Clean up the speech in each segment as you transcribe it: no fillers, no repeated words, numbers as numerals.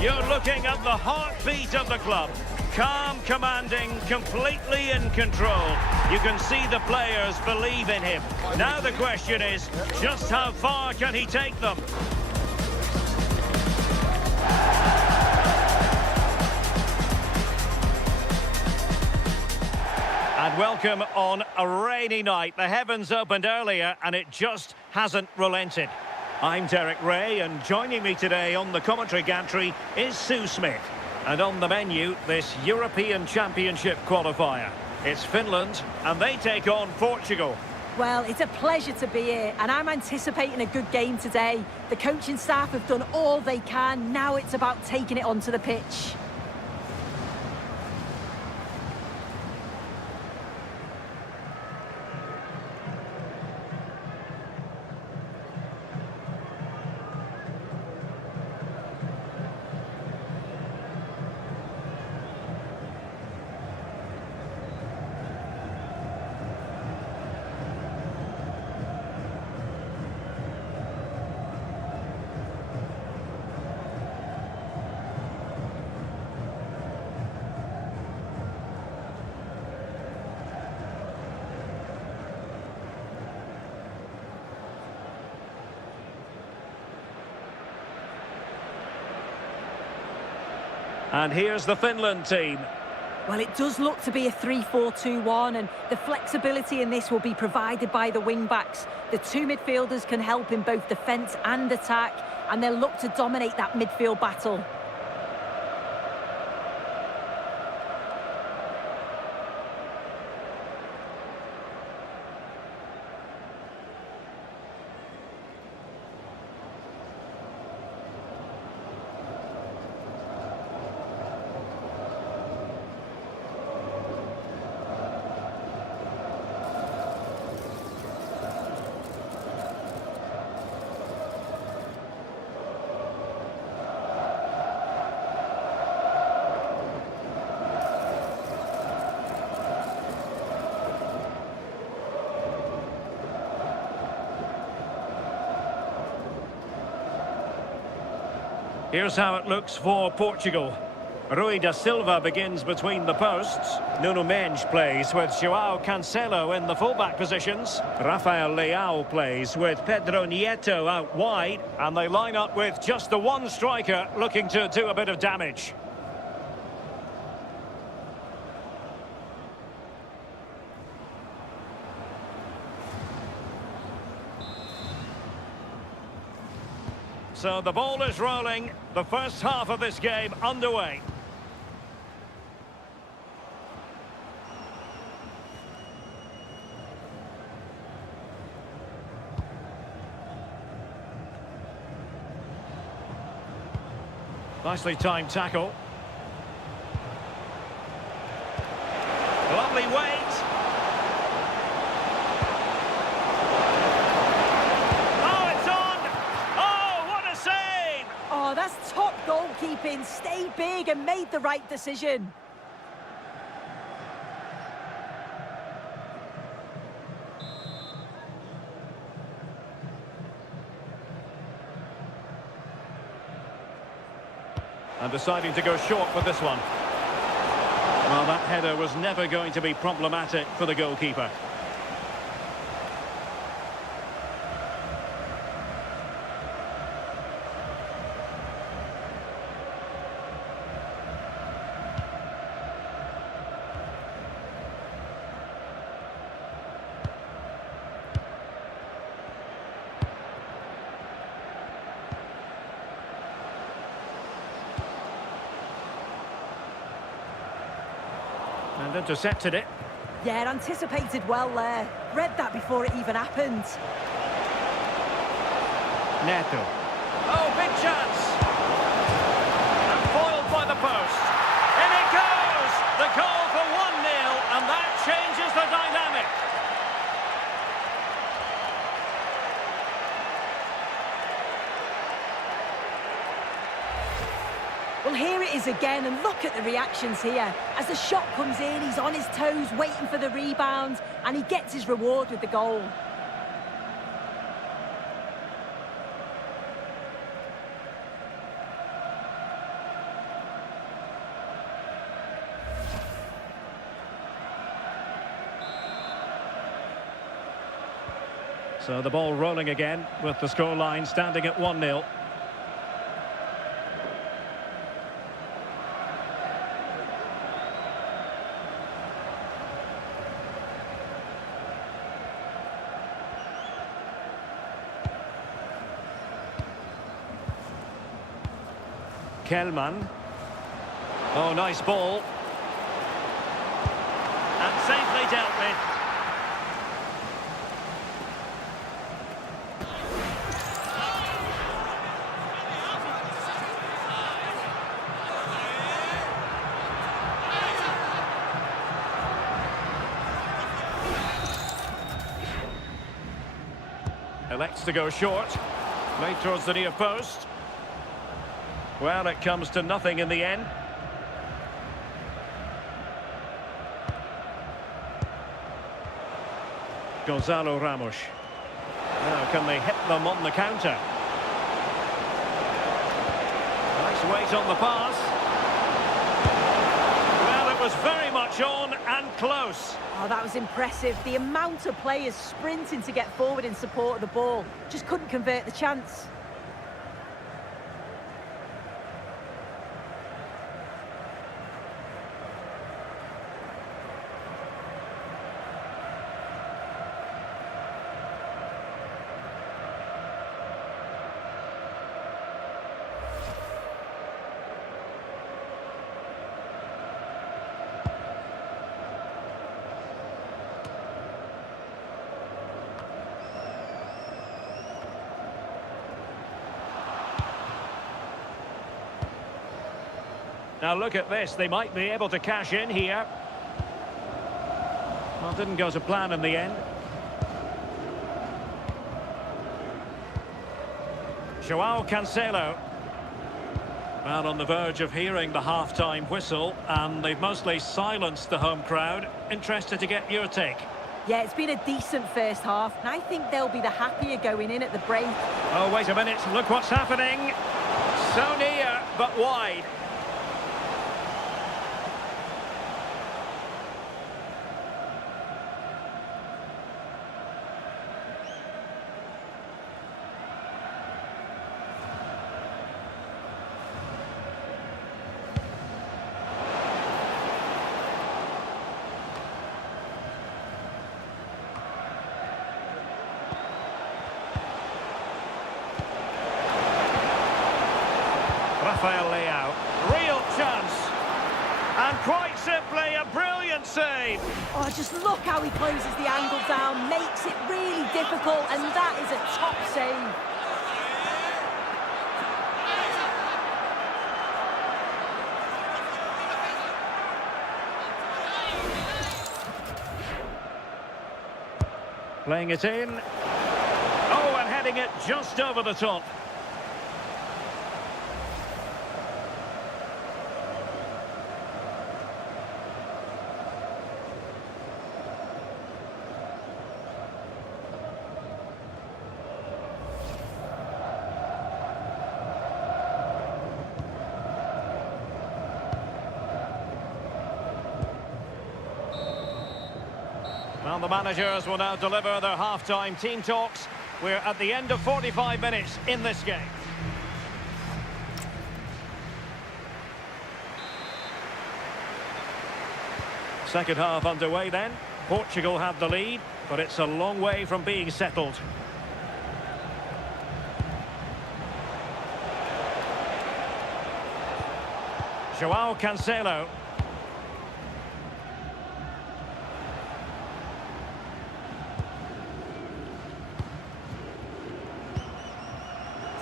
You're looking at the heartbeat of the club. Calm, commanding, completely in control. You can see the players believe in him. Now the question is, just how far can he take them? And welcome on a rainy night. The heavens opened earlier and it just hasn't relented. I'm Derek Ray, and joining me today on the commentary gantry is Sue Smith. And on the menu, this European Championship qualifier. It's Finland, and they take on Portugal. Well, it's a pleasure to be here, and I'm anticipating a good game today. The coaching staff have done all they can. Now it's about taking it onto the pitch. And here's the Finland team. Well, it does look to be a 3-4-2-1, and the flexibility in this will be provided by the wing-backs. The two midfielders can help in both defence and attack, and they'll look to dominate that midfield battle. Here's how it looks for Portugal. Rui da Silva begins between the posts. Nuno Mendes plays with João Cancelo in the fullback positions. Rafael Leao plays with Pedro Neto out wide. And they line up with just the one striker looking to do a bit of damage. So the ball is rolling, the first half of this game underway. Nicely timed tackle. Lovely weight. Oh, that's top goalkeeping. Stayed big and made the right decision. And deciding to go short for this one. Well, that header was never going to be problematic for the goalkeeper. And intercepted it. Yeah, anticipated well there. Read that before it even happened. Neto. Oh, big chance. And foiled by the post. In it goes! The goal for 1-0, and that changes the dynamic. Well, here it is again, and look at the reactions here. As the shot comes in, he's on his toes, waiting for the rebound, and he gets his reward with the goal. So the ball rolling again with the scoreline standing at 1-0. Kelman. Oh, nice ball. And safely dealt with. Elects to go short. Late towards the near post. Well, it comes to nothing in the end. Gonzalo Ramos. Now, can they hit them on the counter? Nice weight on the pass. Well, it was very much on and close. Oh, that was impressive. The amount of players sprinting to get forward in support of the ball. Just couldn't convert the chance. Now look at this, they might be able to cash in here. Well, didn't go to plan in the end. Joao Cancelo. Well, on the verge of hearing the half-time whistle, and they've mostly silenced the home crowd. Interested to get your take. Yeah, it's been a decent first half, and I think they'll be the happier going in at the break. Oh, wait a minute, look what's happening. So near, but wide. Rafael Leao, real chance, and quite simply a brilliant save. Oh, just look how he closes the angle down, makes it really difficult, and that is a top save. Playing it in. Oh, and heading it just over the top. Well, the managers will now deliver their half-time team talks. We're at the end of 45 minutes in this game. Second half underway then. Portugal have the lead, but it's a long way from being settled. Joao Cancelo.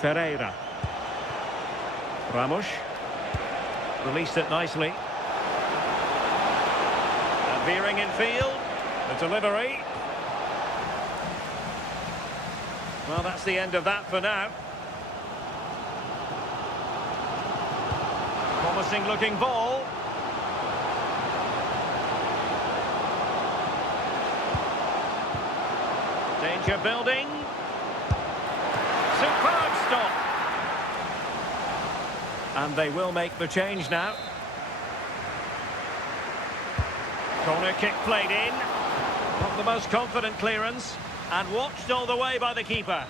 Ferreira. Ramos. Released it nicely. And veering in field. The delivery. Well, that's the end of that for now. Promising looking ball. Danger building. Superb stop. And they will make the change now. Corner kick played in. Not the most confident clearance. And watched all the way by the keeper.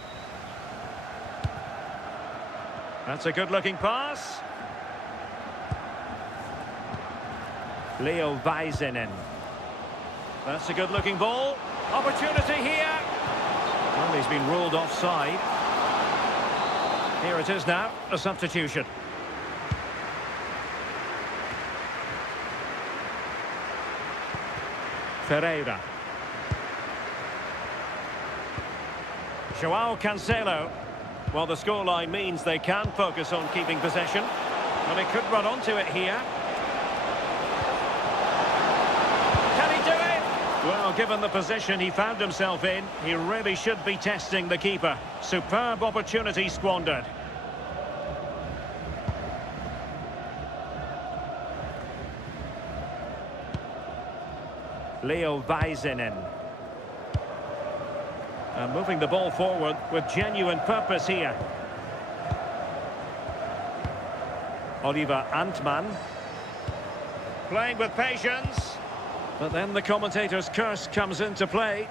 That's a good-looking pass. Leo Väisänen. That's a good-looking ball. Opportunity here. Well, he's been ruled offside. Here it is now, a substitution. Ferreira. João Cancelo. Well, the scoreline means they can focus on keeping possession. Well, he could run onto it here. Can he do it? Well, given the position he found himself in, he really should be testing the keeper. Superb opportunity squandered. Leo Väisänen. And moving the ball forward with genuine purpose here. Oliver Antman. Playing with patience. But then the commentator's curse comes into play.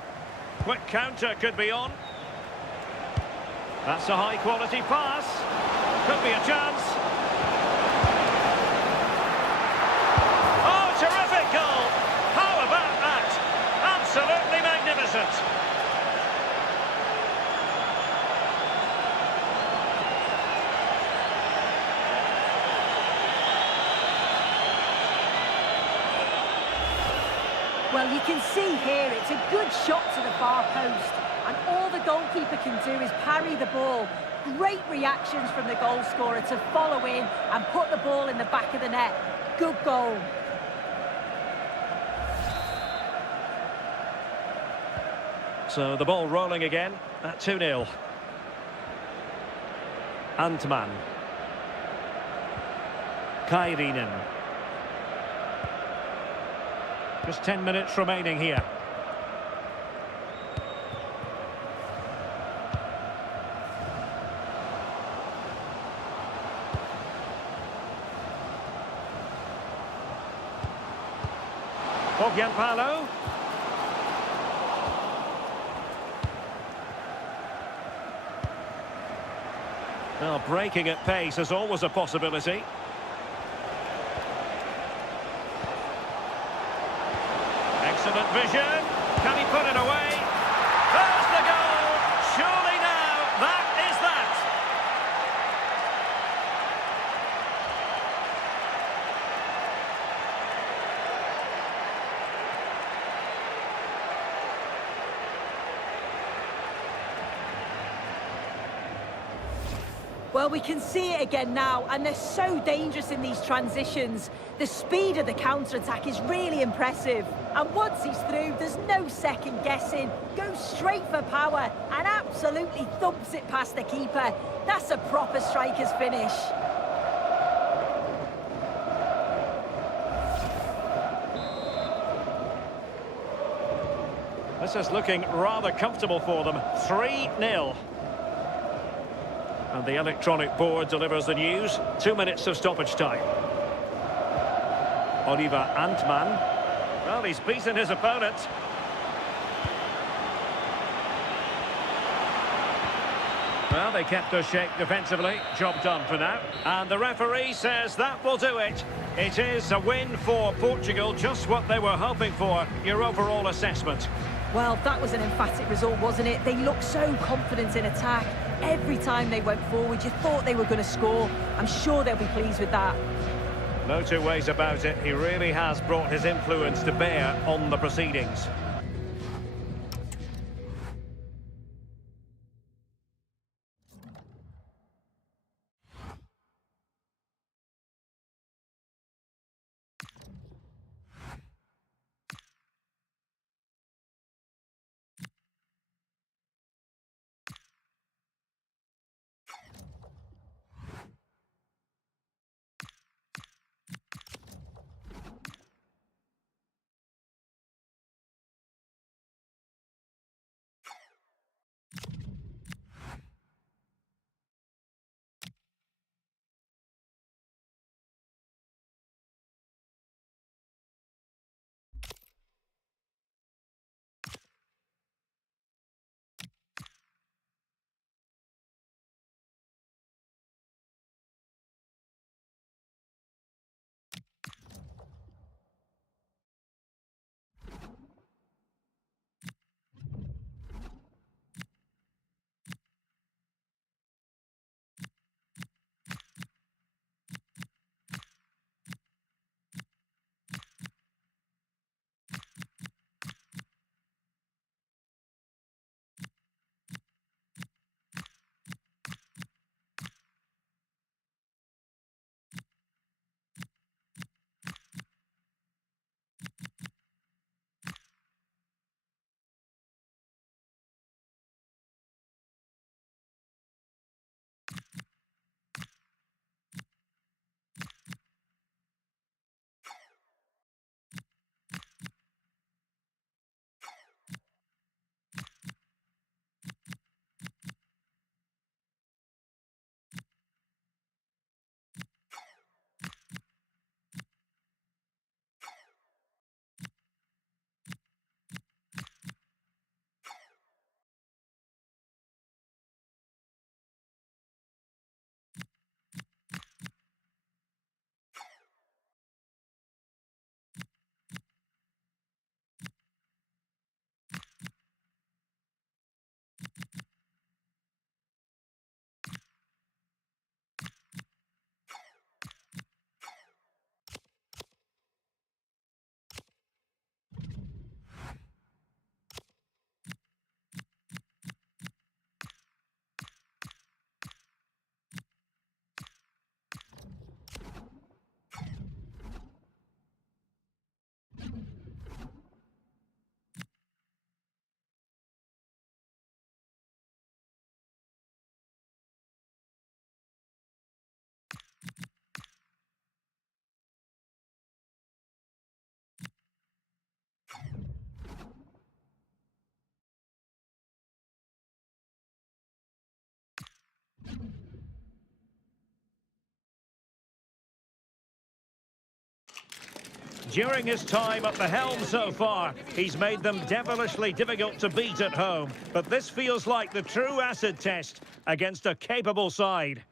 Quick counter could be on. That's a high-quality pass. Could be a chance. Oh, terrific goal! How about that? Absolutely magnificent. Well, you can see here it's a good shot to the far post. And all the goalkeeper can do is parry the ball. Great reactions from the goal scorer to follow in and put the ball in the back of the net. Good goal. So the ball rolling again at 2-0. Antman. Kairinen. Just 10 minutes remaining here. Pohjanpalo. Well, breaking at pace is always a possibility. Excellent vision. Can he put it away? There's the goal. Surely now, that is that. Well, we can see it again now, and they're so dangerous in these transitions. The speed of the counter-attack is really impressive. And once he's through, there's no second guessing. Goes straight for power and absolutely thumps it past the keeper. That's a proper striker's finish. This is looking rather comfortable for them. 3-0. And the electronic board delivers the news. 2 minutes of stoppage time. Oliver Antman. Well, he's beaten his opponent. Well, they kept their shape defensively. Job done for now. And the referee says that will do it. It is a win for Portugal, just what they were hoping for. Your overall assessment? Well, that was an emphatic result, wasn't it? They looked so confident in attack. Every time they went forward, you thought they were going to score. I'm sure they'll be pleased with that. No two ways about it. He really has brought his influence to bear on the proceedings. During his time at the helm so far, he's made them devilishly difficult to beat at home. But this feels like the true acid test against a capable side.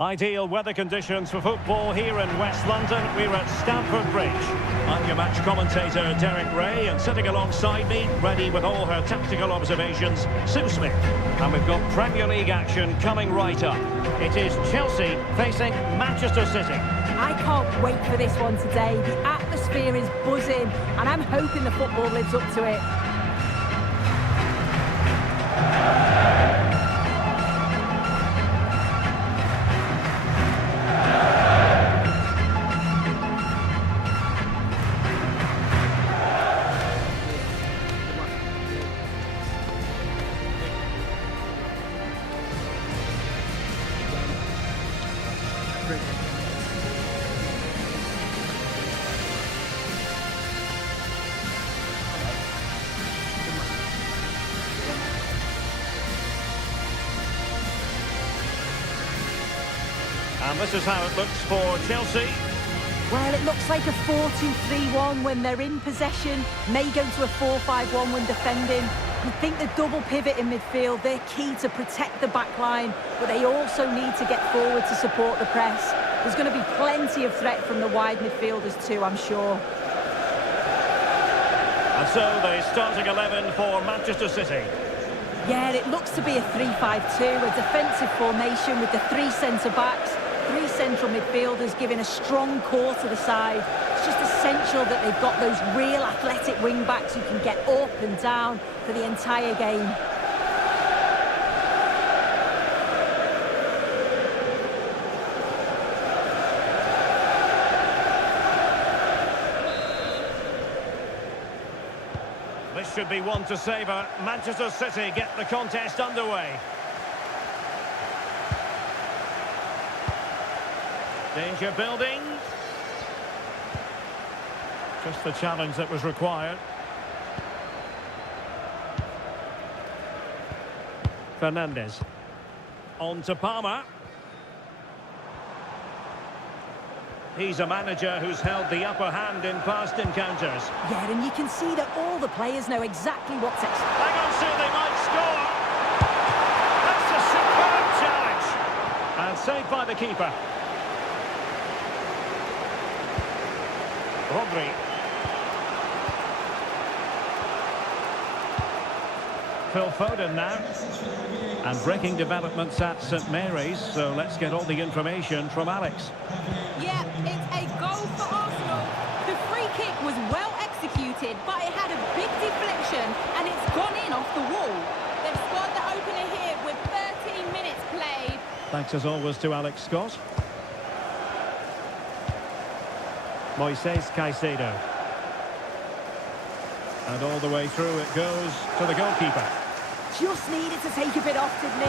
Ideal weather conditions for football here in West London. We're at Stamford Bridge. I'm your match commentator, Derek Ray, and sitting alongside me, ready with all her tactical observations, Sue Smith. And we've got Premier League action coming right up. It is Chelsea facing Manchester City. I can't wait for this one today. The atmosphere is buzzing, and I'm hoping the football lives up to it. And this is how it looks for Chelsea. Well, it looks like a 4-2-3-1 when they're in possession, may go to a 4-5-1 when defending. You think the double pivot in midfield, they're key to protect the back line, but they also need to get forward to support the press. There's going to be plenty of threat from the wide midfielders too, I'm sure. And so the starting 11 for Manchester City. Yeah, it looks to be a 3-5-2, a defensive formation with the three centre-backs, three central midfielders giving a strong core to the side. It's just essential that they've got those real athletic wing-backs who can get up and down for the entire game. This should be one to savour. Manchester City get the contest underway. Danger building. Just the challenge that was required. Fernandes. On to Palmer. He's a manager who's held the upper hand in past encounters. Yeah, and you can see that all the players know exactly what to expect. Hang on, Sue, they might score. That's a superb challenge. And saved by the keeper. Rodri. Phil Foden now. And breaking developments at St Mary's, so let's get all the information from Alex. Yeah, it's a goal for Arsenal. The free kick was well executed, but it had a big deflection and it's gone in off the wall. They've scored the opener here with 13 minutes played. Thanks as always to Alex Scott. Moises Caicedo. And all the way through it goes to the goalkeeper. Just needed to take a bit off, didn't he?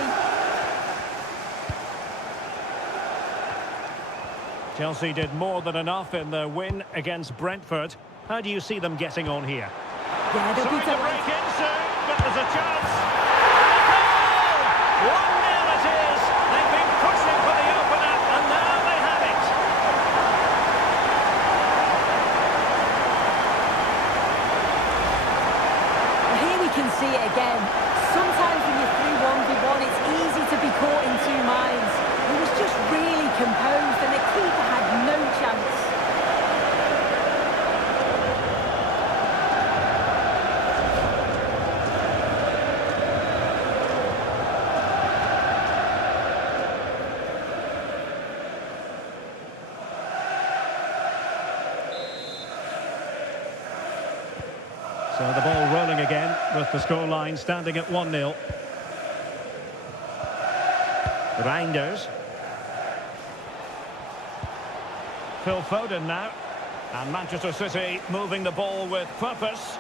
Chelsea did more than enough in their win against Brentford. How do you see them getting on here? Yeah, they'll Trying be to break in soon, but there's a chance. And a goal! 1-0 it is. They've been pushing for the opener, and now they have it. Here we can see it again. Sometimes when you're through 1v1, it's easy to be caught in two minds. He was just really composed and the keeper had no chance. So the ball rolling again with the scoreline standing at 1-0. Reinders. Phil Foden now. And Manchester City moving the ball with purpose.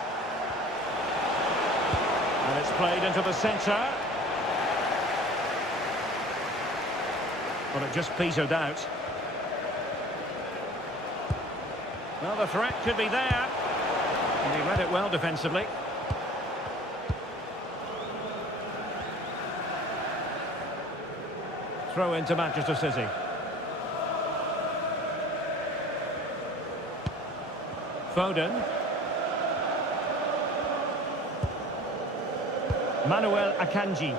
And it's played into the centre. But it just petered out. Well, the threat could be there. And he read it well defensively. Throw into Manchester City. Foden. Manuel Akanji.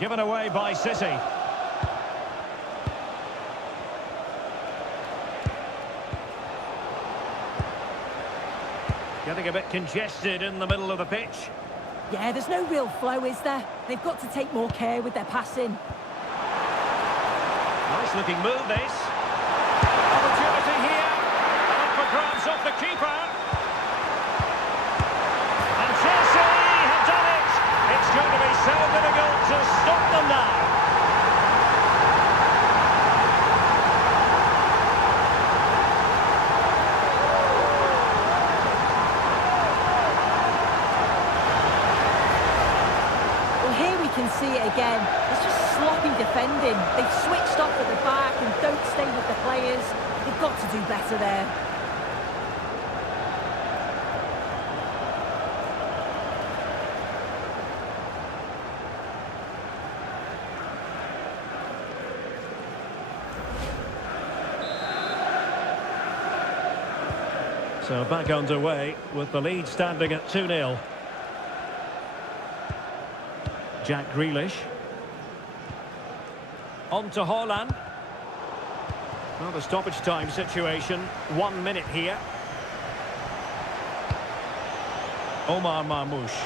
Given away by City. Getting a bit congested in the middle of the pitch. Yeah, there's no real flow, is there? They've got to take more care with their passing. Nice looking move, this. Opportunity here. And up for grabs off the keeper. And Chelsea have done it. It's going to be so difficult to stop them now. Can see it again. It's just sloppy defending. They've switched off at the back and don't stay with the players. They've got to do better there. So back underway with the lead standing at 2-0. Jack Grealish. On to Haaland. Well, the stoppage time situation. 1 minute here. Omar Marmoush.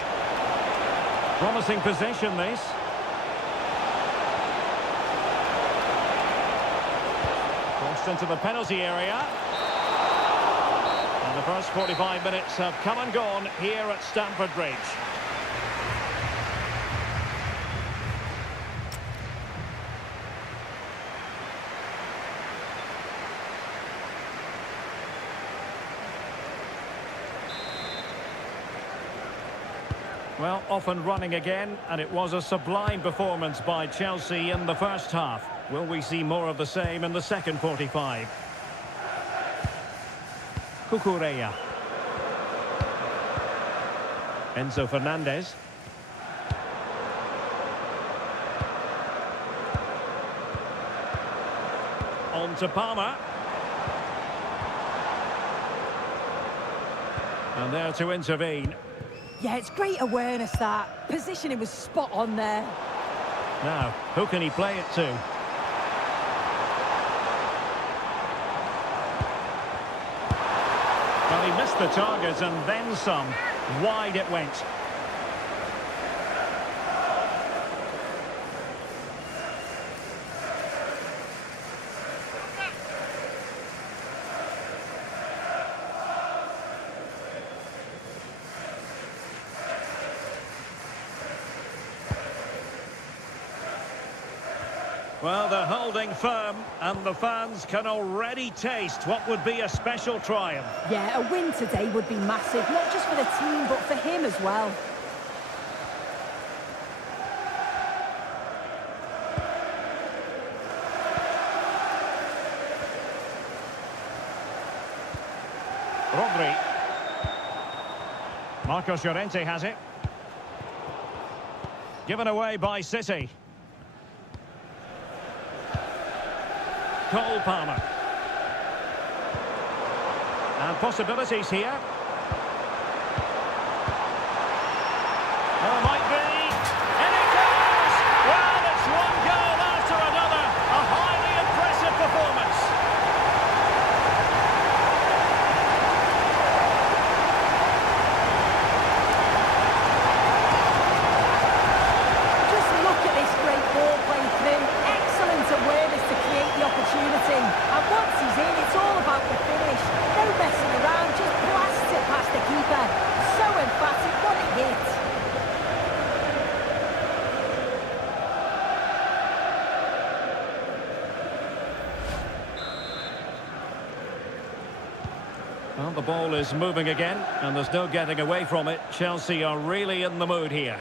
Promising possession, this. Crossed into the penalty area. And the first 45 minutes have come and gone here at Stamford Bridge. Well, off and running again, and it was a sublime performance by Chelsea in the first half. Will we see more of the same in the second 45? Cucurella. Enzo Fernandez. On to Palmer. And there to intervene. Yeah, it's great awareness, that. Positioning was spot on there. Now, who can he play it to? Well, he missed the target and then some. Wide it went. Well, they're holding firm, and the fans can already taste what would be a special triumph. Yeah, a win today would be massive, not just for the team, but for him as well. Rodri. Marcos Llorente has it. Given away by City. Cole Palmer. And possibilities here. Oh, might be. And it goes! Well, it's one goal after another. A highly impressive performance. Just look at this great ball play through. Excellent awareness to create the opportunity. And once he's in, it's all about the finish. No messing around, just blast it Well, the ball is moving again, and there's no getting away from it. Chelsea are really in the mood here.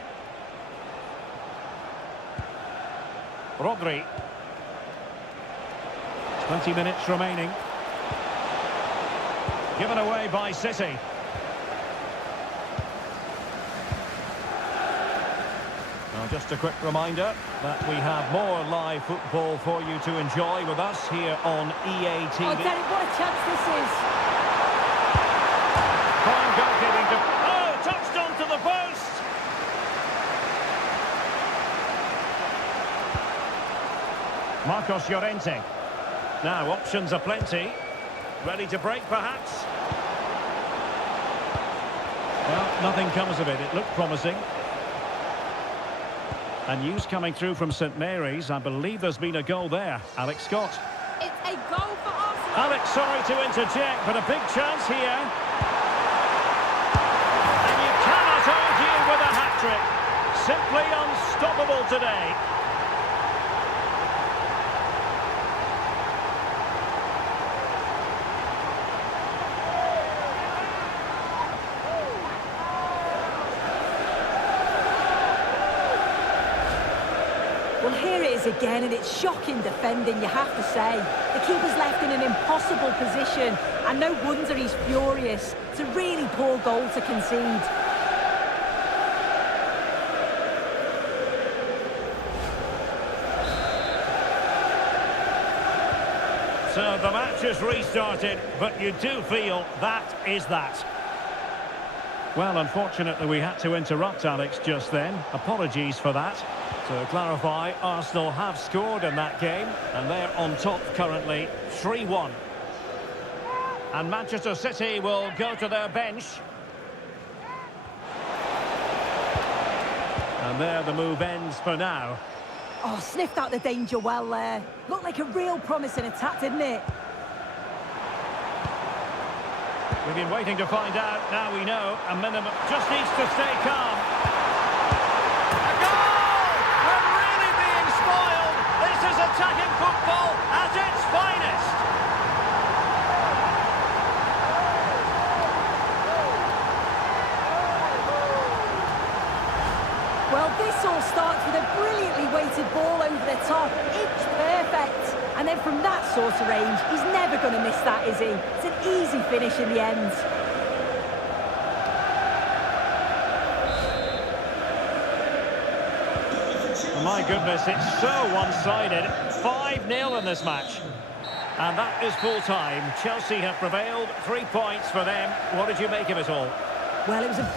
Rodri. 20 minutes remaining. Given away by City. Well, just a quick reminder that we have more live football for you to enjoy with us here on EA TV. Oh, Derek, what a chance this is. Fine goalkeeping. Oh, touched onto the post. Marcos Llorente. Now, options are plenty. Ready to break, perhaps? Well, nothing comes of it. It looked promising. And news coming through from St Mary's. I believe there's been a goal there. Alex Scott. It's a goal for Arsenal. Alex, sorry to interject, but a big chance here. And you cannot argue with a hat-trick. Simply unstoppable today. Well, here it is again, and it's shocking defending, you have to say. The keeper's left in an impossible position, and no wonder he's furious. It's a really poor goal to concede. So the match is restarted, but you do feel that is that. Well, unfortunately, we had to interrupt Alex just then. Apologies for that. To clarify, Arsenal have scored in that game, and they're on top currently, 3-1. And Manchester City will go to their bench. And there the move ends for now. Oh, sniffed out the danger well there. Looked like a real promising attack, didn't it? We've been waiting to find out. Now we know. A minimum just needs to stay calm. A goal! We're really being spoiled. This is attacking football at its finest. Well, this all starts with a brilliantly weighted ball over the top. It's perfect. And then from that sort of range, he's never going to miss that, is he? It's an easy finish in the end. My goodness, it's so one-sided. 5-0 in this match. And that is full-time. Chelsea have prevailed. 3 points for them. What did you make of it all? Well, it was a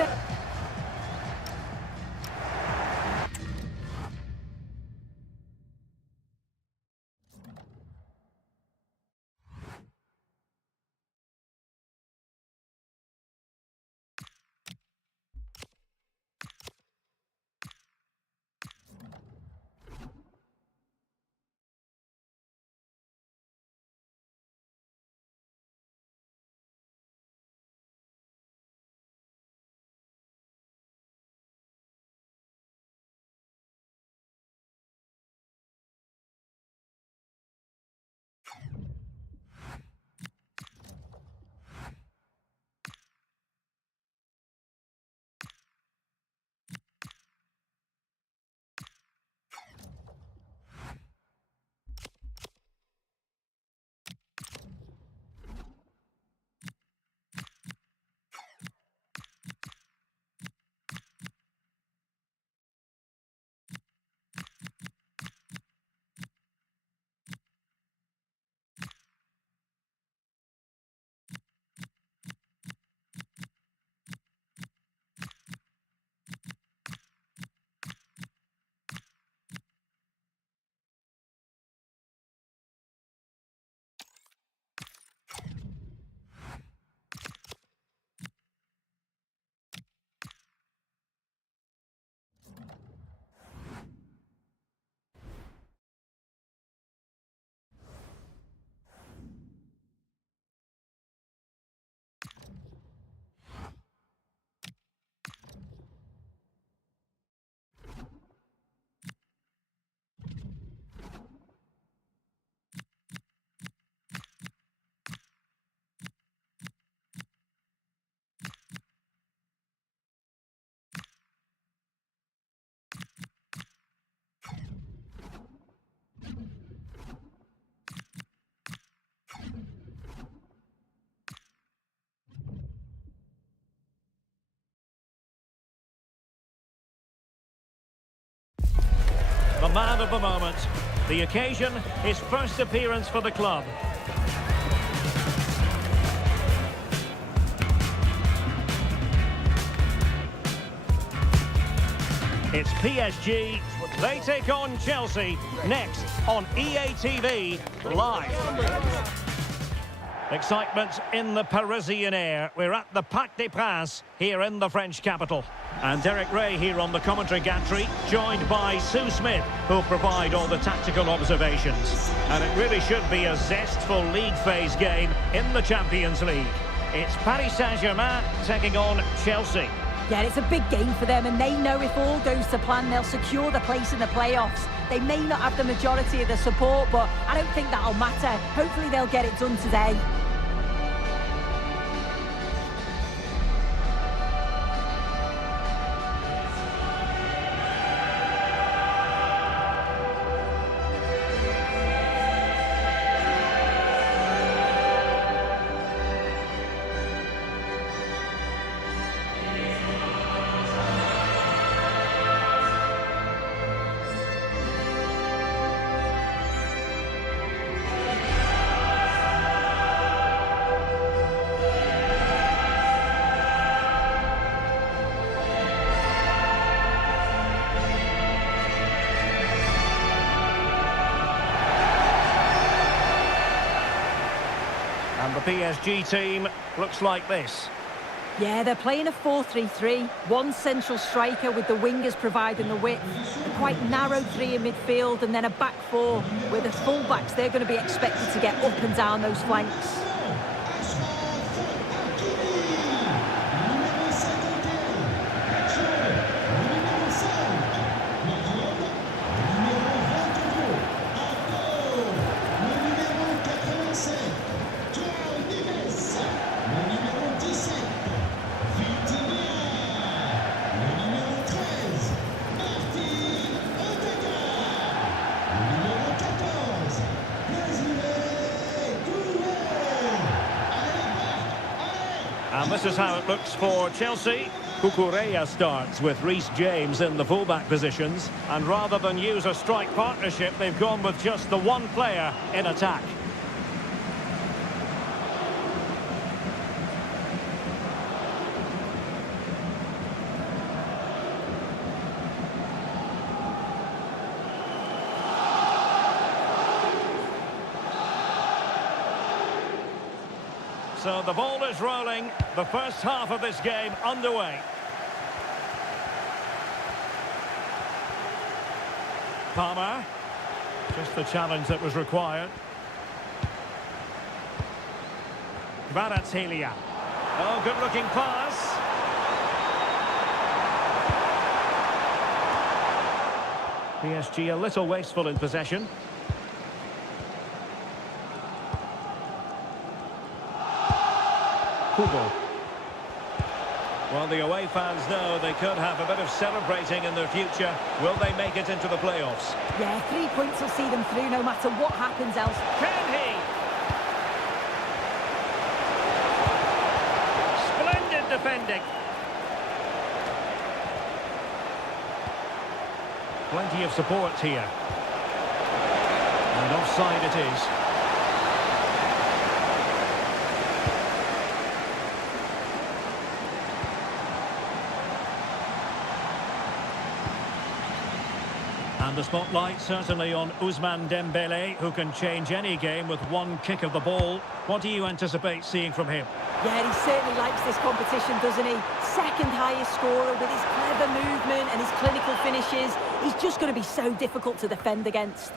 man of the moment. The occasion, his first appearance for the club. It's PSG. They take on Chelsea next on EA TV Live. Excitement in the Parisian air. We're at the Parc des Princes here in the French capital. And Derek Ray here on the commentary gantry, joined by Sue Smith, who'll provide all the tactical observations. And it really should be a zestful league phase game in the Champions League. It's Paris Saint-Germain taking on Chelsea. Yeah, it's a big game for them, and they know if all goes to plan, they'll secure the place in the playoffs. They may not have the majority of the support, but I don't think that'll matter. Hopefully they'll get it done today. And the PSG team looks like this. Yeah, they're playing a 4-3-3. One central striker with the wingers providing the width. A quite narrow three in midfield, and then a back four with the full-backs. They're going to be expected to get up and down those flanks. And this is how it looks for Chelsea. Cucurella starts with Reece James in the fullback positions. And rather than use a strike partnership, they've gone with just the one player in attack. So the ball is rolling, the first half of this game underway. Palmer, just the challenge that was required. Kvaratskhelia. Oh, good-looking pass. PSG a little wasteful in possession. Kubo. Well, the away fans know they could have a bit of celebrating in their future. Will they make it into the playoffs? Yeah, 3 points will see them through no matter what happens else. Can he? Splendid defending. Plenty of support here. And offside it is. And the spotlight certainly on Ousmane Dembele, who can change any game with one kick of the ball. What do you anticipate seeing from him? Yeah, he certainly likes this competition, doesn't he? Second highest scorer with his clever movement and his clinical finishes. He's just going to be so difficult to defend against.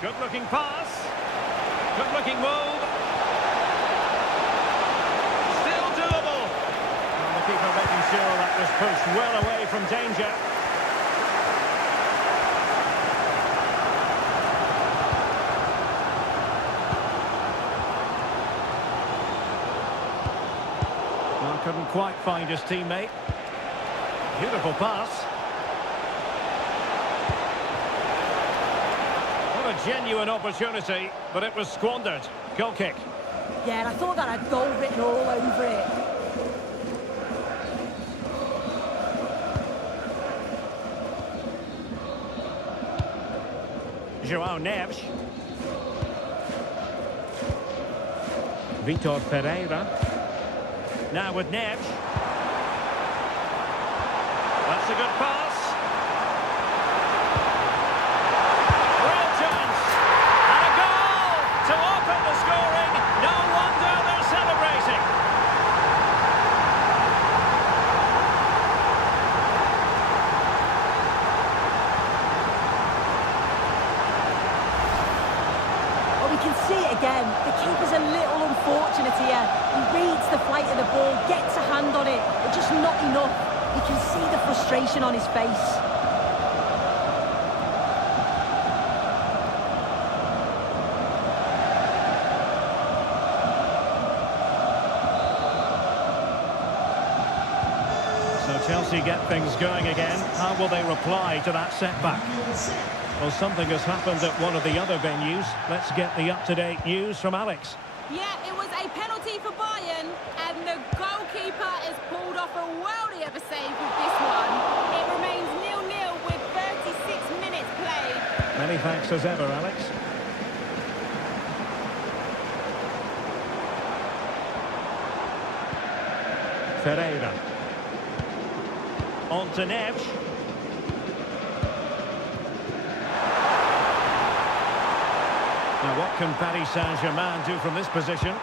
Good-looking pass. Good-looking move. Still doable. And the keeper making sure that was pushed well away from danger. Couldn't quite find his teammate. Beautiful pass. What a genuine opportunity, but it was squandered. Goal kick. Yeah, and I thought that had goal written all over it. João Neves. Vitor Pereira. Now with Neves. That's a good pass. Real chance. And a goal to open the scoring. No wonder they're celebrating. Well, we can see it again. The keeper's a little unfortunate here. He reads the flight of the ball, gets a hand on it, but just not enough. You can see the frustration on his face. So Chelsea get things going again. How will they reply to that setback? Well, something has happened at one of the other venues. Let's get the up-to-date news from Alex. Yeah, it was a penalty for Bayern, and the goalkeeper has pulled off a worldie of a save with this one. It remains 0-0 with 36 minutes played. Many thanks as ever, Alex. Pereira. On to Neves. Now, what can Paris Saint-Germain do from this position?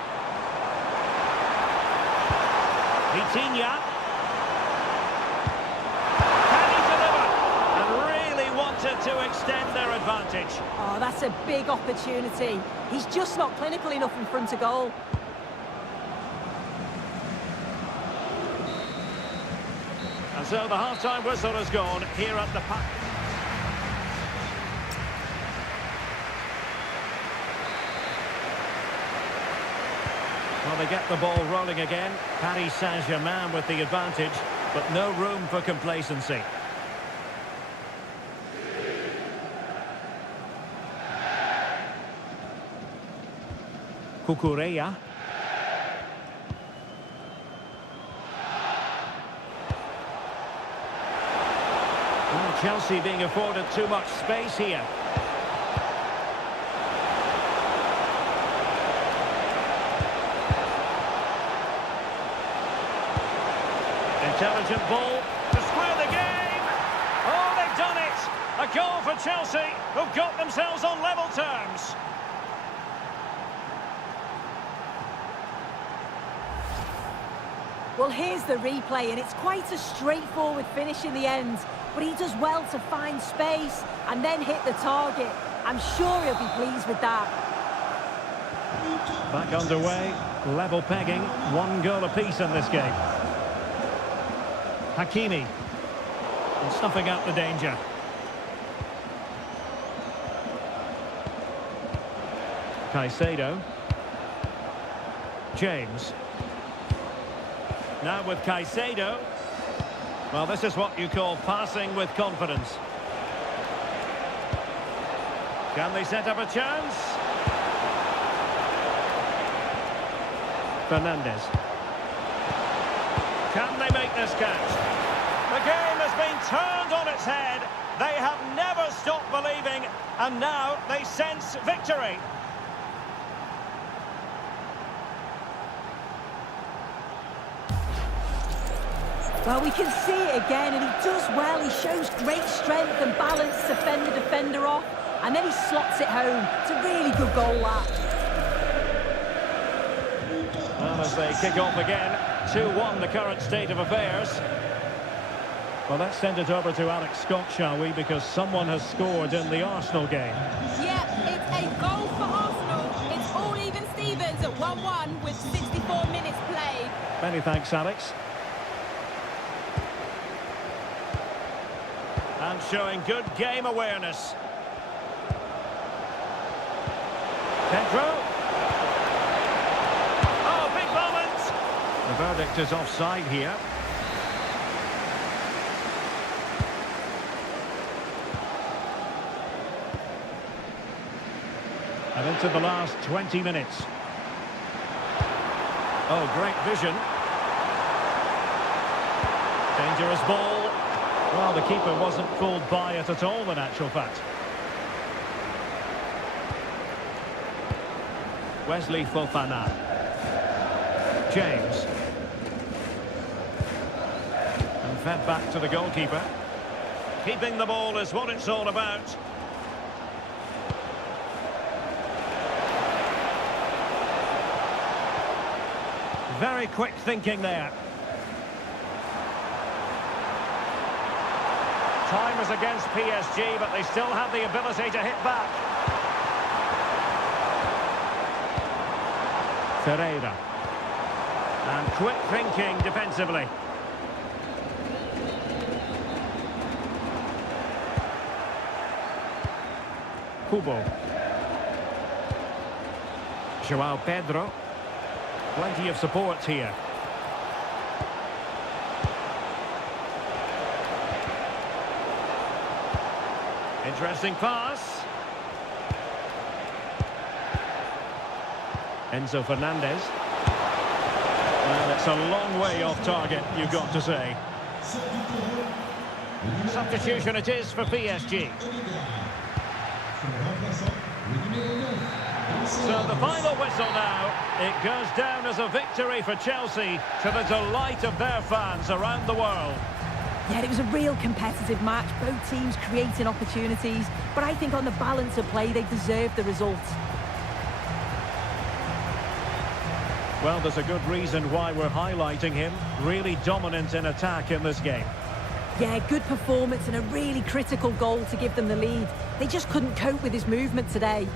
Vitinha. Can he deliver? And really wanted to extend their advantage. Oh, that's a big opportunity. He's just not clinical enough in front of goal. And so the half-time whistle has gone here at the Parc. Well, they get the ball rolling again. Paris Saint-Germain with the advantage, but no room for complacency. Cucurella. Well, Chelsea being afforded too much space here. Intelligent ball to square the game. Oh, they've done it. A goal for Chelsea, who've got themselves on level terms. Well, here's the replay, and it's quite a straightforward finish in the end. But he does well to find space and then hit the target. I'm sure he'll be pleased with that. Back underway, level pegging, 1 goal apiece in this game. Hakimi, and snuffing out the danger. Caicedo. James. Now with Caicedo. Well, this is what you call passing with confidence. Can they set up a chance? Fernandes. Can they make this catch? The game has been turned on its head. They have never stopped believing, and now they sense victory. Well, we can see it again, and he does well. He shows great strength and balance to fend the defender off, and then he slots it home. It's a really good goal, that. Well, as they kick off again, 2-1 the current state of affairs. Well, let's send it over to Alex Scott, shall we? Because someone has scored in the Arsenal game. Yeah, it's a goal for Arsenal. It's all even Stevens at 1-1 with 64 minutes played. Many thanks, Alex. And showing good game awareness. Pedro. Oh, big moment. The verdict is offside here. And into the last 20 minutes. Oh, great vision. Dangerous ball. Well, the keeper wasn't fooled by it at all, in actual fact. Wesley Fofana. James. And fed back to the goalkeeper. Keeping the ball is what it's all about. Very quick thinking there. Time is against PSG, but they still have the ability to hit back. Ferreira. And quick thinking defensively. Kubo. Joao Pedro. Plenty of support here. Interesting pass. Enzo Fernandez. Well, it's a long way off target, you've got to say. Substitution it is for PSG. So the final whistle now. It goes down as a victory for Chelsea to the delight of their fans around the world. Yeah, it was a real competitive match. Both teams creating opportunities. But I think on the balance of play, they deserved the result. Well, there's a good reason why we're highlighting him. Really dominant in attack in this game. Yeah, good performance and a really critical goal to give them the lead. They just couldn't cope with his movement today.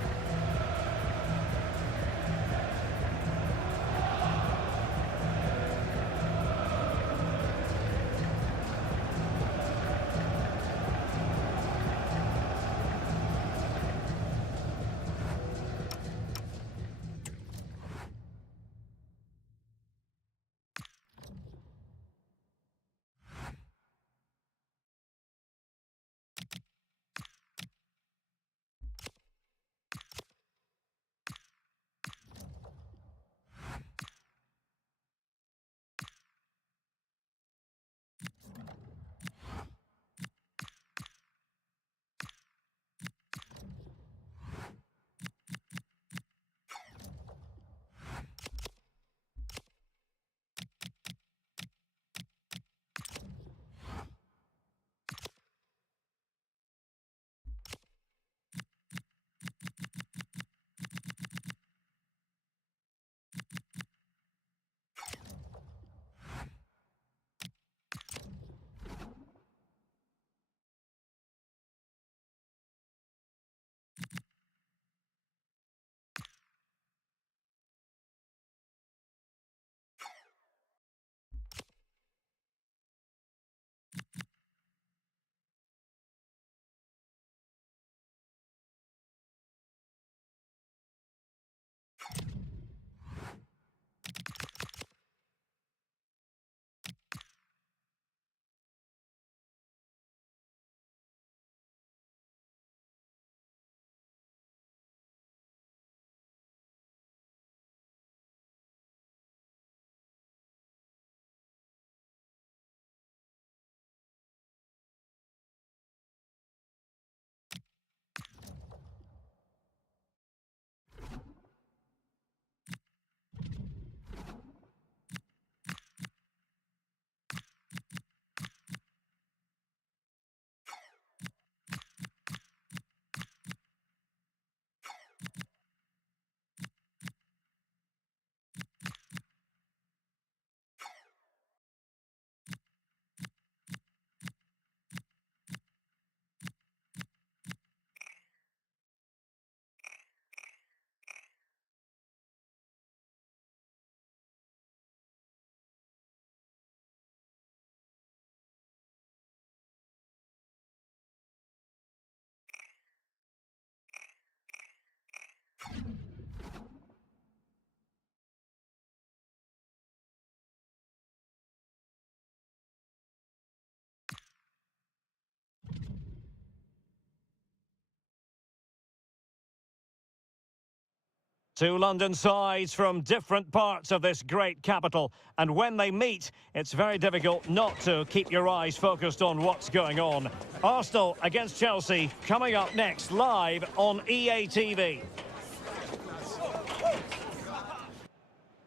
Two London sides from different parts of this great capital, and when they meet, it's very difficult not to keep your eyes focused on what's going on. Arsenal against Chelsea coming up next live on EA TV.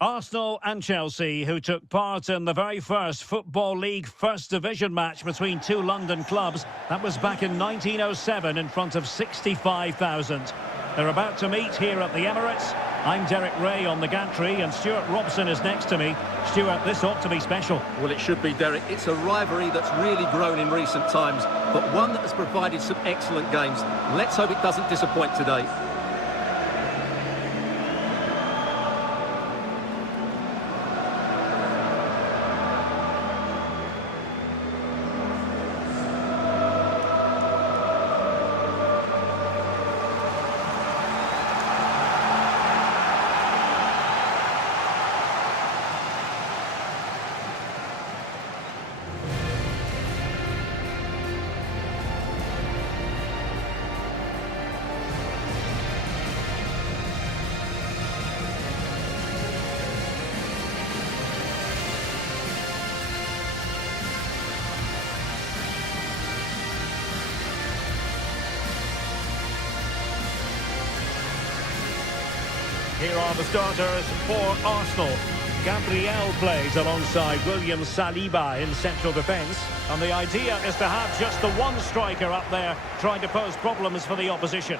Arsenal and Chelsea, who took part in the very first Football League First Division match between two London clubs. That was back in 1907 in front of 65,000. They're about to meet here at the Emirates. I'm Derek Ray on the gantry and Stuart Robson is next to me. Stuart, this ought to be special. Well, it should be, Derek. It's a rivalry that's really grown in recent times, but one that has provided some excellent games. Let's hope it doesn't disappoint today. Here are the starters for Arsenal. Gabriel plays alongside William Saliba in central defence. And the idea is to have just the one striker up there trying to pose problems for the opposition.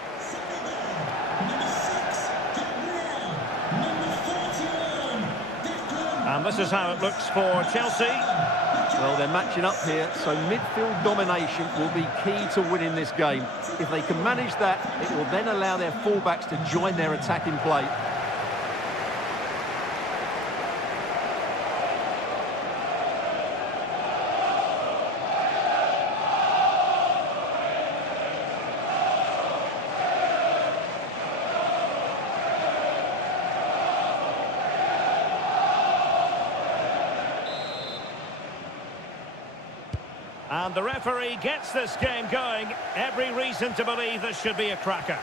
And this is how it looks for Chelsea. Well, they're matching up here, so midfield domination will be key to winning this game. If they can manage that, it will then allow their fullbacks to join their attacking play. And the referee gets this game going. Every reason to believe this should be a cracker.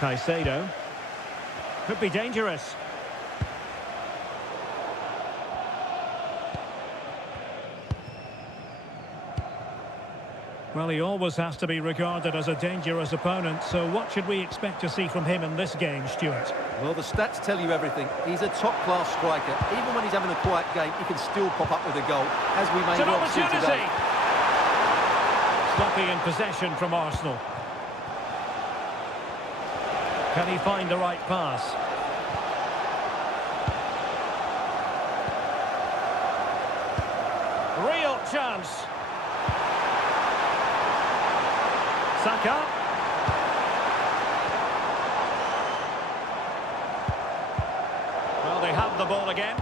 Caicedo. Could be dangerous. Well, he always has to be regarded as a dangerous opponent, so what should we expect to see from him in this game, Stuart? Well, the stats tell you everything. He's a top-class striker. Even when he's having a quiet game, he can still pop up with a goal, as we may It's an well see opportunity! today. Sloppy in possession from Arsenal. Can he find the right pass? Real chance. Saka. Well, they have the ball again.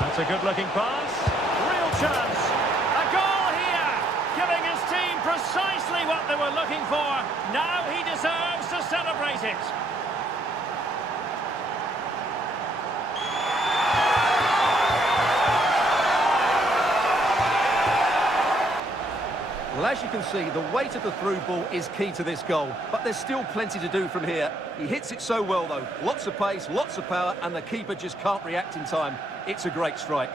That's a good-looking pass. Real chance. A goal here, giving his team precisely what they were looking for. Now he deserves to celebrate it. Well, as you can see, the weight of the through ball is key to this goal, but there's still plenty to do from here. He hits it so well, though. Lots of pace, lots of power, and the keeper just can't react in time. It's a great strike.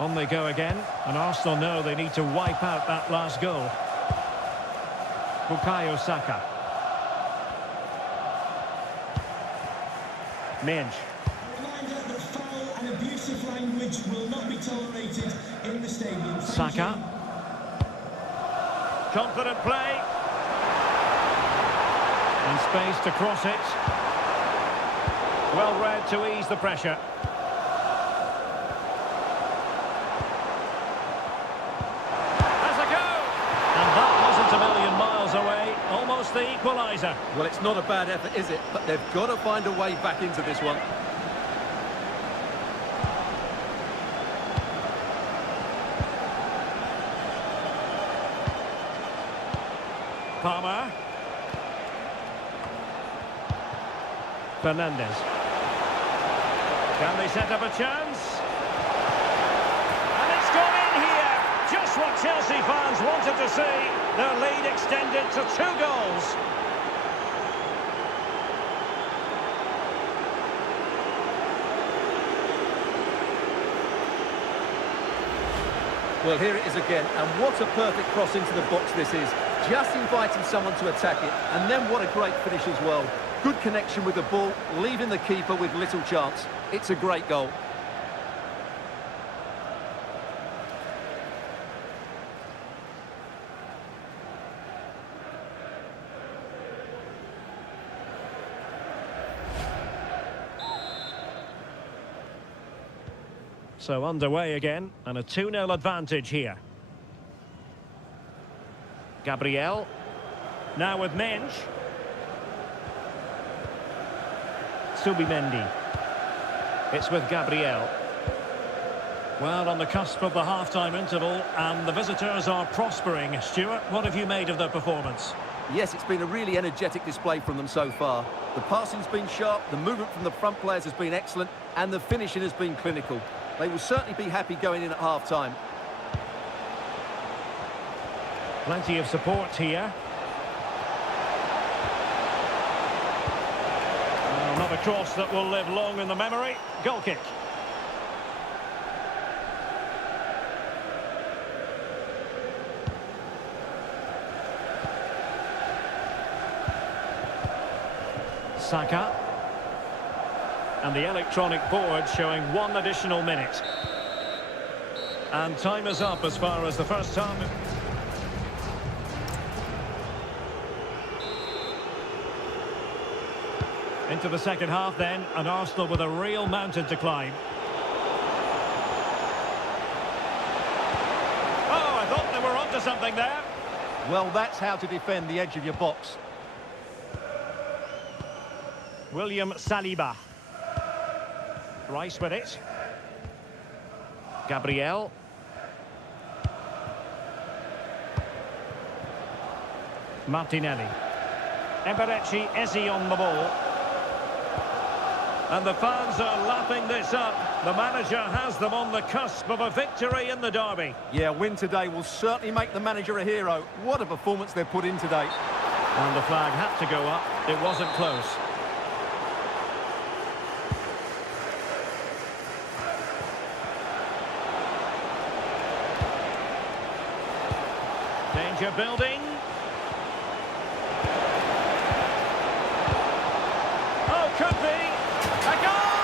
On they go again, and Arsenal know they need to wipe out that last goal. Bukayo Saka. Minge. Reminder that foul and abusive language will not be tolerated in the stadium. Saka. Confident play. And space to cross it. Well read to ease the pressure. A million miles away, almost the equaliser. Well, it's not a bad effort, is it? But they've got to find a way back into this one. Palmer. Fernandes. Can they set up a chance? And it's gone in here! Just what Chelsea fans wanted to see. Their lead extended to 2 goals. Well, here it is again, and what a perfect cross into the box this is. Just inviting someone to attack it, and then what a great finish as well. Good connection with the ball, leaving the keeper with little chance. It's a great goal. So underway again, and a 2-0 advantage here. Gabriel. Now with Mensch. Subimendi. It's with Gabriel. Well, on the cusp of the half-time interval, and the visitors are prospering. Stuart, what have you made of their performance? Yes, it's been a really energetic display from them so far. The passing's been sharp, the movement from the front players has been excellent, and the finishing has been clinical. They will certainly be happy going in at half-time. Plenty of support here. Well, not a cross that will live long in the memory. Goal kick. Saka. And the electronic board showing 1 additional minute. And time is up as far as the first time. Into the second half then, and Arsenal with a real mountain to climb. Oh, I thought they were onto something there. Well, that's how to defend the edge of your box. William Saliba. Rice with it. Gabriel. Martinelli. Eberechi Eze on the ball. And the fans are lapping this up. The manager has them on the cusp of a victory in the derby. Yeah, win today will certainly make the manager a hero. What a performance they've put in today. And the flag had to go up. It wasn't close. Danger building. Oh, could be. A goal!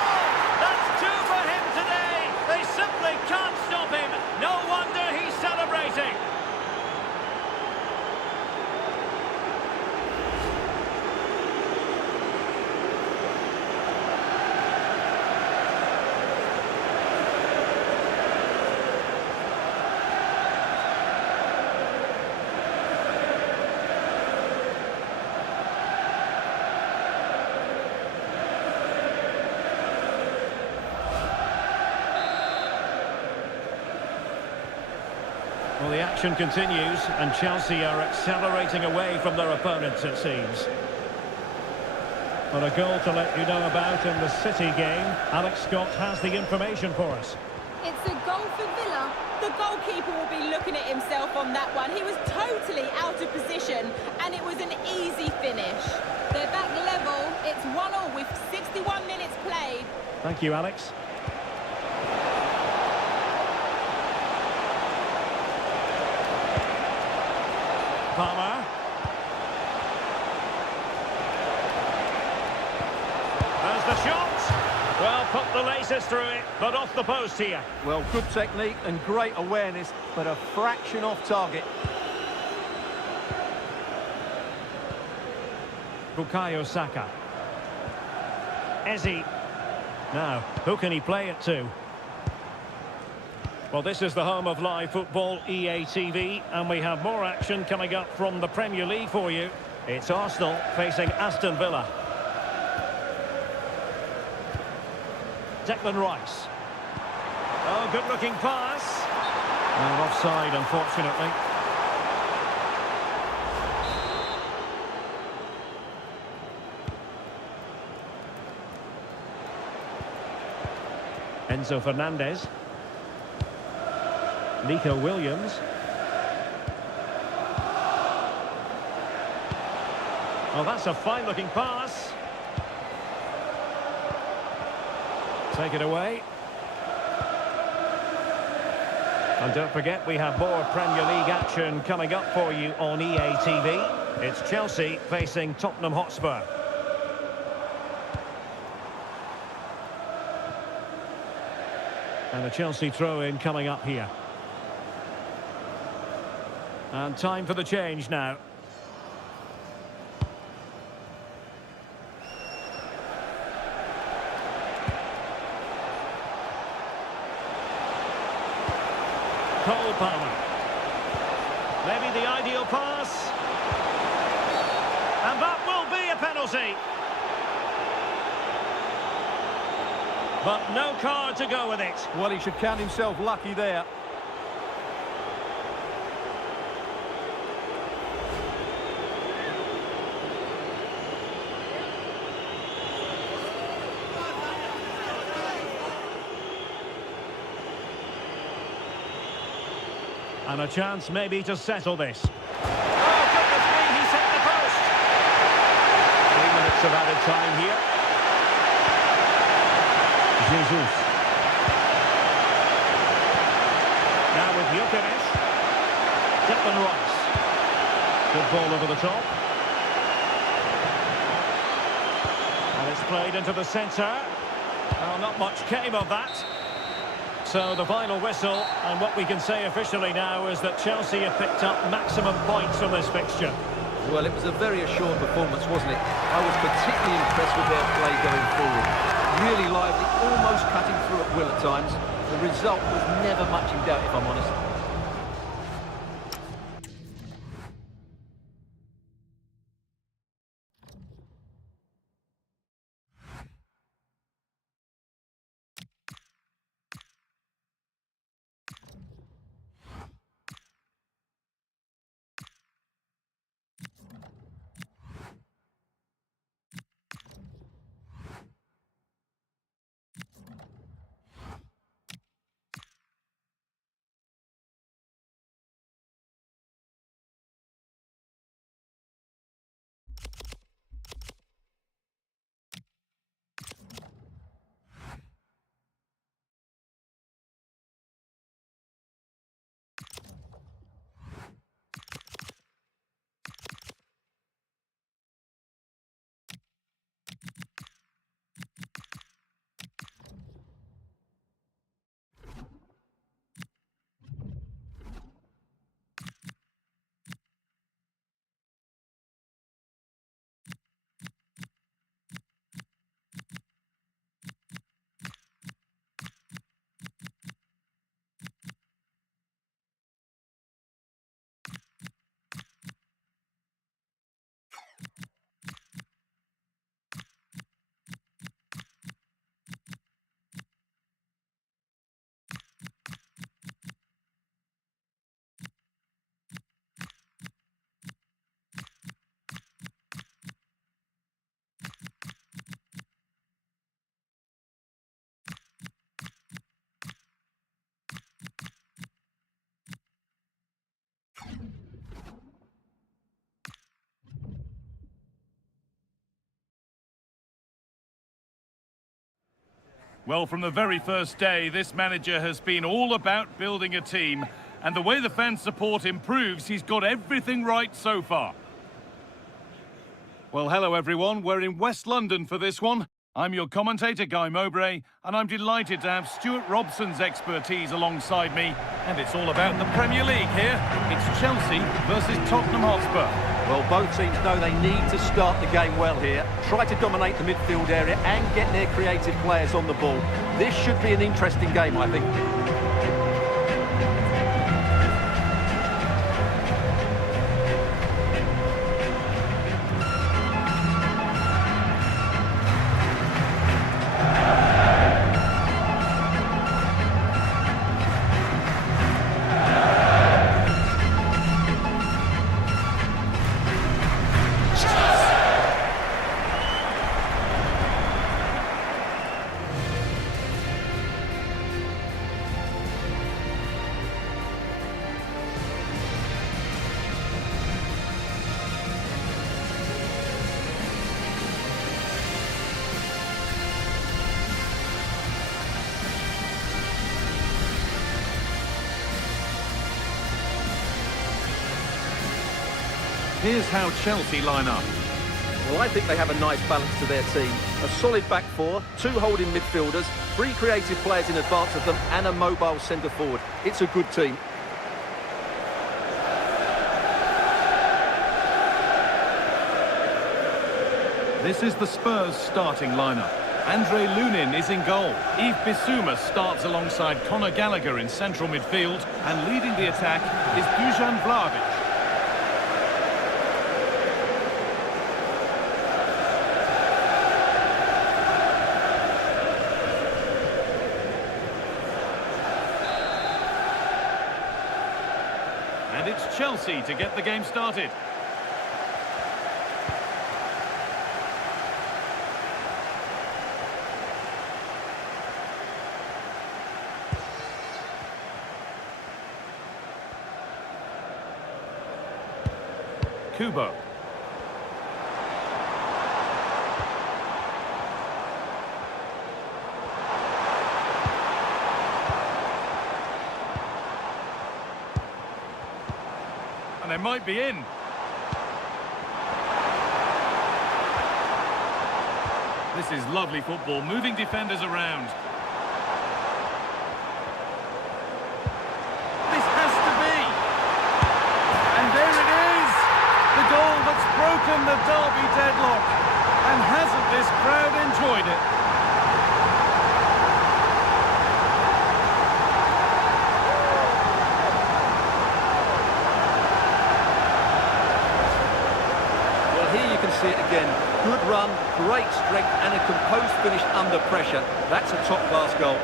That's 2 for him today. They simply can't stop him. No wonder he's celebrating. Well, the action continues, and Chelsea are accelerating away from their opponents, it seems. But a goal to let you know about in the City game. Alex Scott has the information for us. It's a goal for Villa. The goalkeeper will be looking at himself on that one. He was totally out of position, and it was an easy finish. They're back level. It's 1-1 with 61 minutes played. Thank you, Alex. Palmer. There's the shot. Well, put the laces through it, but off the post here. Well, good technique and great awareness, but a fraction off target. Bukayo Saka. Eze. Now, who can he play it to? Well, this is the home of live football, EA TV, and we have more action coming up from the Premier League for you. It's Arsenal facing Aston Villa. Declan Rice. Oh, good-looking pass. And offside, unfortunately. Enzo Fernandez. Nico Williams. Oh, that's a fine-looking pass. Take it away. And don't forget, we have more Premier League action coming up for you on EA TV. It's Chelsea facing Tottenham Hotspur. And a Chelsea throw-in coming up here. And time for the change now. Cole Palmer. Maybe the ideal pass. And that will be a penalty. But no card to go with it. Well, he should count himself lucky there. And a chance maybe to settle this. Oh, goodness me, he set the post. 3 minutes of added time here. Jesus. Now with Gyökeres. Declan Rice. Good ball over the top. And it's played into the centre. Well, not much came of that. So the final whistle, and what we can say officially now is that Chelsea have picked up maximum points from this fixture. Well, it was a very assured performance, wasn't it? I was particularly impressed with their play going forward. Really lively, almost cutting through at will at times. The result was never much in doubt, if I'm honest. Well, from the very first day, this manager has been all about building a team, and the way the fan support improves, he's got everything right so far. Well, hello everyone, we're in West London for this one. I'm your commentator, Guy Mowbray, and I'm delighted to have Stuart Robson's expertise alongside me, and it's all about the Premier League here. It's Chelsea versus Tottenham Hotspur. Well, both teams know they need to start the game well here, try to dominate the midfield area and get their creative players on the ball. This should be an interesting game, I think. Here's how Chelsea line up. Well, I think they have a nice balance to their team. A solid back four, 2 holding midfielders, 3 creative players in advance of them, and a mobile centre forward. It's a good team. This is the Spurs starting lineup. Andre Lunin is in goal. Yves Bissouma starts alongside Conor Gallagher in central midfield, and leading the attack is Dusan Vlahovic. And it's Chelsea to get the game started. Kubo. And they might be in. This is lovely football, moving defenders around. This has to be. And there it is. The goal that's broken the derby deadlock. And hasn't this crowd enjoyed it? Well, here you can see it again. Good run, great strength, and a composed finish under pressure. That's a top-class goal.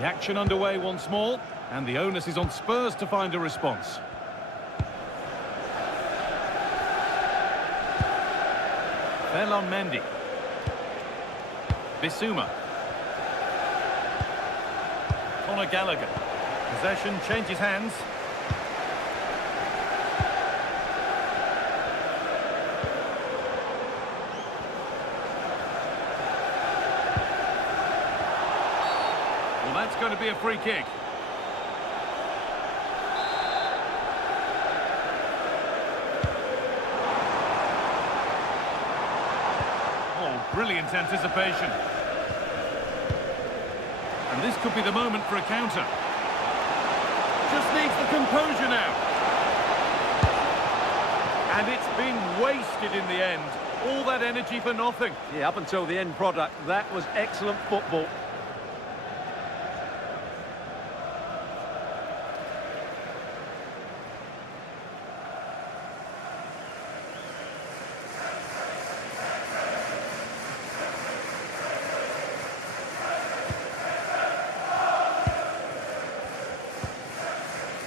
The action underway once more, and the onus is on Spurs to find a response. Ferland Mendy. Bissouma. Conor Gallagher. Possession changes hands. That's going to be a free kick. Oh, brilliant anticipation. And this could be the moment for a counter. Just needs the composure now. And it's been wasted in the end. All that energy for nothing. Yeah, up until the end product, that was excellent football.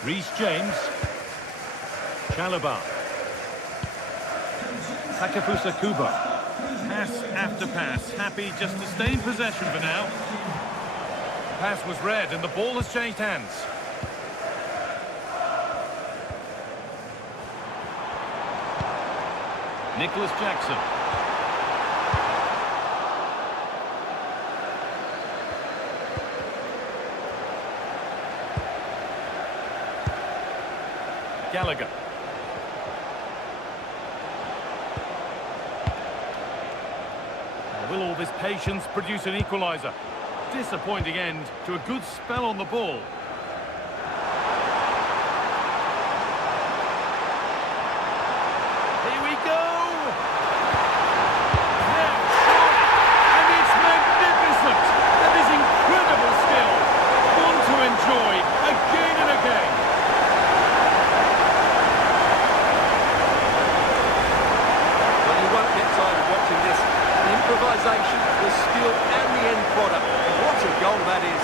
Reece James. Chalobah. Takefusa Kubo. Pass after pass. Happy just to stay in possession for now. The pass was read and the ball has changed hands. Nicholas Jackson. Gallagher. Will all this patience produce an equaliser? Disappointing end to a good spell on the ball. Here we go! Now, and it's magnificent! That is incredible skill! One to enjoy again and again. Improvisation, the skill and the end product. What a goal that is.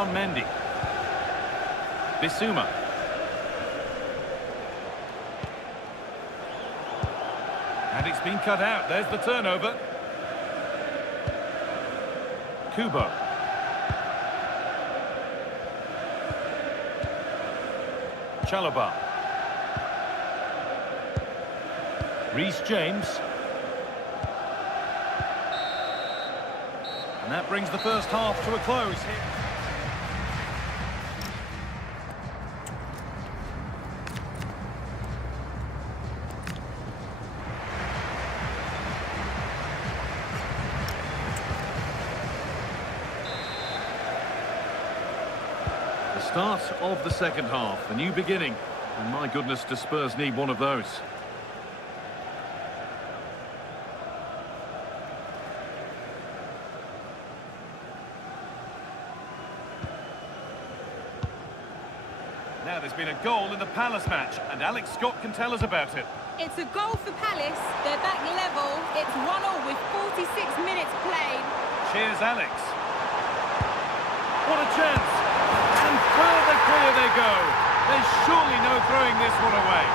on Mendy. Bissouma. And it's been cut out. There's the turnover. Kubo. Chalobah. Reece James. And that brings the first half to a close here. The start of the second half, a new beginning. And my goodness, do Spurs need one of those. Now there's been a goal in the Palace match, and Alex Scott can tell us about it. It's a goal for Palace. They're back level. It's 1-1 with 46 minutes played. Cheers, Alex. What a chance! And further clear they go. There's surely no throwing this one away.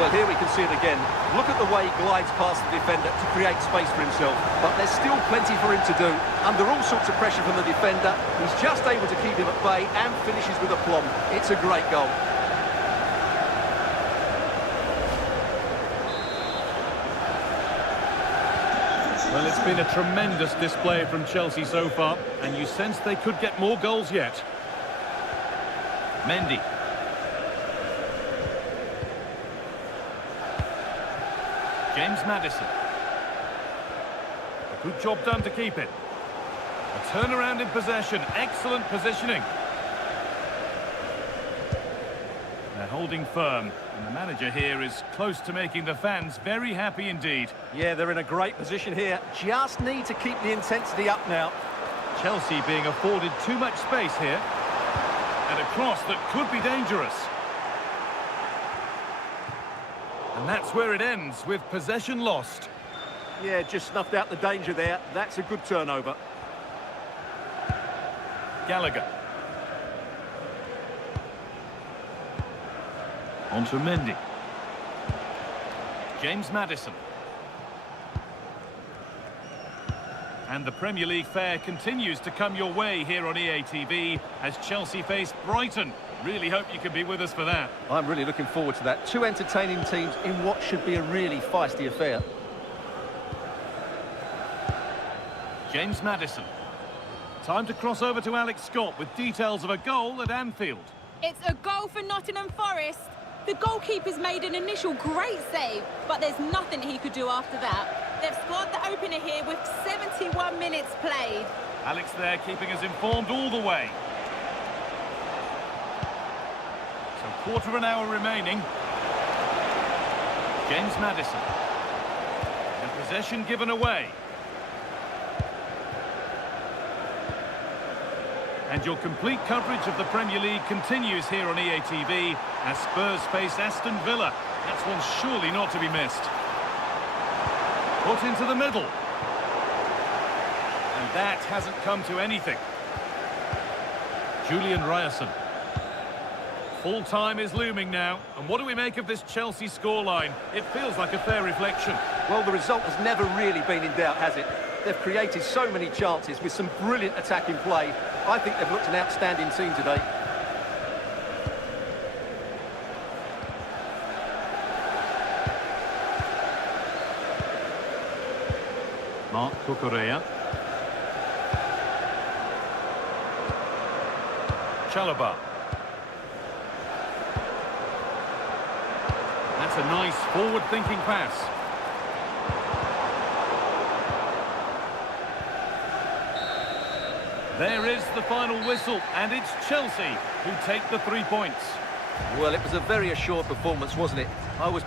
Well, here we can see it again. Look at the way he glides past the defender to create space for himself. But there's still plenty for him to do. Under all sorts of pressure from the defender, he's just able to keep him at bay and finishes with aplomb. It's a great goal. Well, it's been a tremendous display from Chelsea so far, and you sense they could get more goals yet. Mendy. James Maddison. A good job done to keep it. A turnaround in possession. Excellent positioning. They're holding firm, and the manager here is close to making the fans very happy indeed. Yeah, they're in a great position here. Just need to keep the intensity up now. Chelsea being afforded too much space here. And a cross that could be dangerous. And that's where it ends, with possession lost. Yeah, just snuffed out the danger there. That's a good turnover. Gallagher. On to Mendy. James Maddison. And the Premier League fare continues to come your way here on EA TV as Chelsea face Brighton. Really hope you can be with us for that. I'm really looking forward to that. Two entertaining teams in what should be a really feisty affair. James Maddison. Time to cross over to Alex Scott with details of a goal at Anfield. It's a goal for Nottingham Forest. The goalkeeper's made an initial great save, but there's nothing he could do after that. They've scored the opener here with 71 minutes played. Alex there keeping us informed all the way. So quarter of an hour remaining. James Maddison. And possession given away. And your complete coverage of the Premier League continues here on EA TV as Spurs face Aston Villa. That's one surely not to be missed. Put into the middle. And that hasn't come to anything. Julian Ryerson. Full time is looming now. And what do we make of this Chelsea scoreline? It feels like a fair reflection. Well, the result has never really been in doubt, has it? They've created so many chances with some brilliant attacking play. I think they've looked an outstanding team today. Marc Cucurella. Chalobah. That's a nice forward-thinking pass. There is the final whistle, and it's Chelsea who take the 3 points. Well, it was a very assured performance, wasn't it? I was